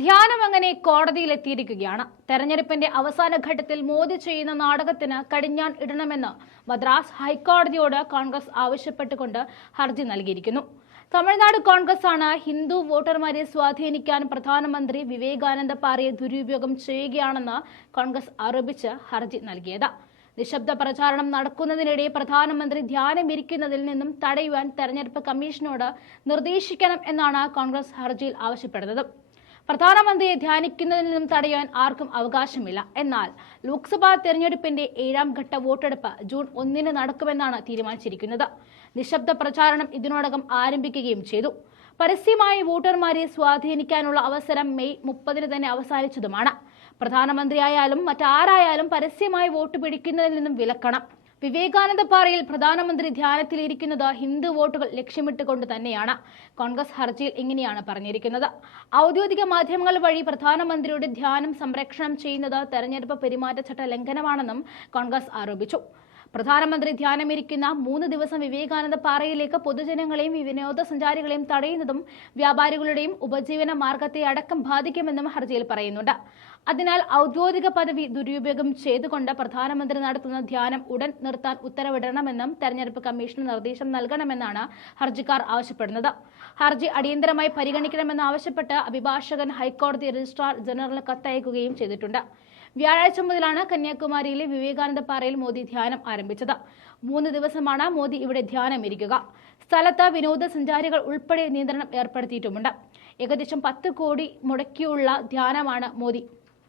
ധ്യാനം അങ്ങനെ കോടതിയിലെത്തിയിരിക്കുകയാണ്. തെരഞ്ഞെടുപ്പിന്റെ അവസാന ഘട്ടത്തിൽ മോദി ചെയ്യുന്ന നാടകത്തിന് കടിഞ്ഞാൻ ഇടണമെന്ന് മദ്രാസ് ഹൈക്കോടതിയോട് കോൺഗ്രസ് ആവശ്യപ്പെട്ടുകൊണ്ട് ഹർജി നൽകിയിരിക്കുന്നു. തമിഴ്നാട് കോൺഗ്രസ് ആണ് ഹിന്ദു വോട്ടർമാരെ സ്വാധീനിക്കാൻ പ്രധാനമന്ത്രി വിവേകാനന്ദ പാറയെ ദുരുപയോഗം ചെയ്യുകയാണെന്ന് കോൺഗ്രസ് ആരോപിച്ച് ഹർജി നൽകിയത്. നിശബ്ദ പ്രചാരണം നടക്കുന്നതിനിടെ പ്രധാനമന്ത്രി ധ്യാനമിരിക്കുന്നതിൽ നിന്നും തടയുവാൻ തെരഞ്ഞെടുപ്പ് കമ്മീഷനോട് നിർദ്ദേശിക്കണം എന്നാണ് കോൺഗ്രസ് ഹർജിയിൽ ആവശ്യപ്പെടുന്നത്. പ്രധാനമന്ത്രിയെ ധ്യാനിക്കുന്നതിൽ നിന്നും തടയാൻ ആർക്കും അവകാശമില്ല. എന്നാൽ ലോക്സഭാ തെരഞ്ഞെടുപ്പിന്റെ ഏഴാം ഘട്ട വോട്ടെടുപ്പ് ജൂൺ ഒന്നിന് നടക്കുമെന്നാണ് തീരുമാനിച്ചിരിക്കുന്നത്. നിശബ്ദ പ്രചാരണം ഇതിനോടകം ആരംഭിക്കുകയും ചെയ്തു. പരസ്യമായി വോട്ടർമാരെ സ്വാധീനിക്കാനുള്ള അവസരം മെയ് മുപ്പതിന് തന്നെ അവസാനിച്ചതുമാണ്. പ്രധാനമന്ത്രിയായാലും മറ്റാരായാലും പരസ്യമായി വോട്ട് പിടിക്കുന്നതിൽ നിന്നും വിലക്കണം. വിവേകാനന്ദ പാറയിൽ പ്രധാനമന്ത്രി ധ്യാനത്തിലിരിക്കുന്നത് ഹിന്ദു വോട്ടുകൾ ലക്ഷ്യമിട്ടുകൊണ്ട് തന്നെയാണ്. കോൺഗ്രസ് ഹർജിയിൽ ഇങ്ങനെയാണ് പറഞ്ഞിരിക്കുന്നത്. ഔദ്യോഗിക മാധ്യമങ്ങൾ വഴി പ്രധാനമന്ത്രിയുടെ ധ്യാനം സംരക്ഷണം ചെയ്യുന്നത് തെരഞ്ഞെടുപ്പ് പെരുമാറ്റച്ചട്ട ലംഘനമാണെന്നും കോൺഗ്രസ് ആരോപിച്ചു. പ്രധാനമന്ത്രി ധ്യാനമിരിക്കുന്ന മൂന്ന് ദിവസം വിവേകാനന്ദ പാറയിലേക്ക് പൊതുജനങ്ങളെയും വിനോദസഞ്ചാരികളെയും തടയുന്നതും വ്യാപാരികളുടെയും ഉപജീവന മാർഗത്തെ അടക്കം ബാധിക്കുമെന്നും ഹർജിയിൽ പറയുന്നുണ്ട്. അതിനാൽ ഔദ്യോഗിക പദവി ദുരുപയോഗം ചെയ്തുകൊണ്ട് പ്രധാനമന്ത്രി നടത്തുന്ന ധ്യാനം ഉടൻ നിർത്താൻ ഉത്തരവിടണമെന്നും തെരഞ്ഞെടുപ്പ് കമ്മീഷന് നിർദ്ദേശം നൽകണമെന്നാണ് ഹർജിക്കാർ ആവശ്യപ്പെടുന്നത്. ഹർജി അടിയന്തരമായി പരിഗണിക്കണമെന്ന് ആവശ്യപ്പെട്ട് അഭിഭാഷകൻ ഹൈക്കോടതി രജിസ്ട്രാർ ജനറൽ കത്തയക്കുകയും ചെയ്തിട്ടുണ്ട്. വ്യാഴാഴ്ച മുതലാണ് കന്യാകുമാരിയിലെ വിവേകാനന്ദ പാറയിൽ മോദി ധ്യാനം ആരംഭിച്ചത്. മൂന്ന് ദിവസമാണ് മോദി ഇവിടെ ധ്യാനം ഇരിക്കുക സ്ഥലത്ത് വിനോദസഞ്ചാരികൾ ഉൾപ്പെടെ നിയന്ത്രണം ഏർപ്പെടുത്തിയിട്ടുമുണ്ട്. ഏകദേശം പത്ത് കോടി മുടക്കിയുള്ള ധ്യാനമാണ് മോദി.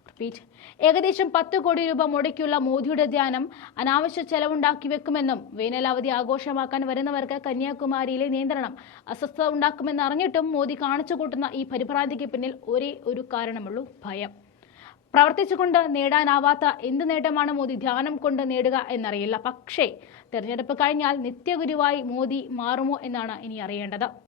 റിപ്പീറ്റ് ഏകദേശം പത്ത് കോടി രൂപ മുടക്കിയുള്ള മോദിയുടെ ധ്യാനം അനാവശ്യ ചെലവുണ്ടാക്കി വെക്കുമെന്നും വേനലവധി ആഘോഷമാക്കാൻ വരുന്നവർക്ക് കന്യാകുമാരിയിലെ നിയന്ത്രണം അസ്വസ്ഥത ഉണ്ടാക്കുമെന്നറിഞ്ഞിട്ടും മോദി കാണിച്ചു കൂട്ടുന്ന ഈ പരിഭ്രാന്തിക്ക് പിന്നിൽ ഒരേ ഒരു കാരണമുള്ളൂ ഭയം. പ്രവർത്തിച്ചുകൊണ്ട് നേടാനാവാത്ത എന്ത് നേട്ടമാണ് മോദി ധ്യാനം കൊണ്ട് നേടുക എന്നറിയില്ല. പക്ഷേ തെരഞ്ഞെടുപ്പ് കഴിഞ്ഞാൽ നിത്യഗുരുവായി മോദി മാറുമോ എന്നാണ് ഇനി അറിയേണ്ടത്.